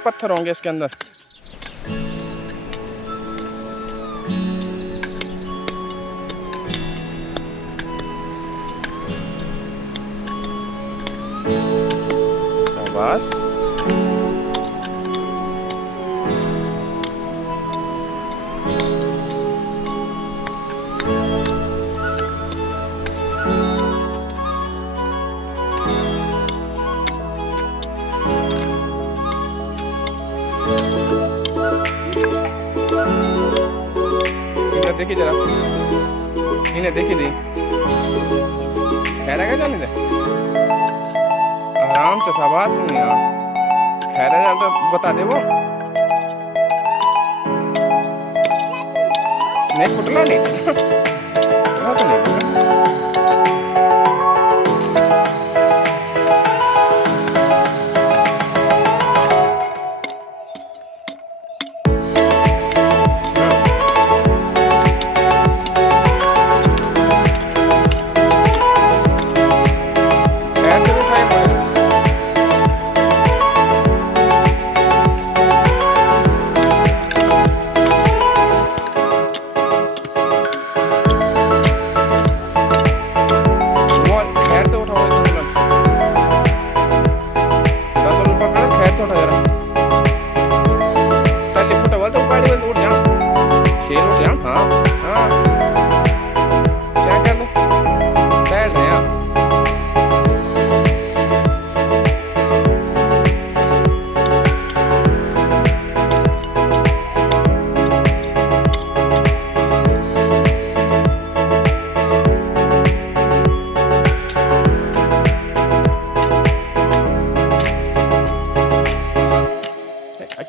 पत्थर होंगे इसके अंदर। शाबाश। इन्हें देखी जरा, इन्हें देखी दी खैर जाने दे आराम से। शाबाश नहीं खैर जा तो बता दे वो नहीं फुटना नहीं तो नहीं।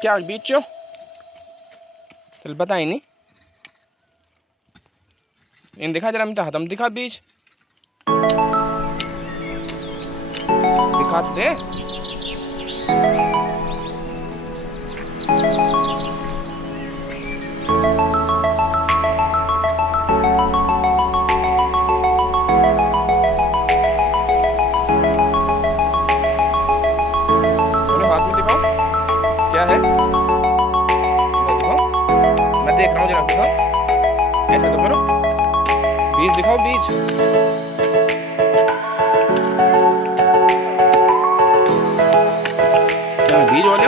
क्या बीच चो चल बताई नहीं इन दिखा जरा मिटा हतम दिखा बीच दिखा दे। हाथ में दिखाओ क्या है, देखो मैं देख रहा हूँ जरा दिखाओ, ऐसे तो करो, बीज दिखाओ बीज। क्या बीज वाले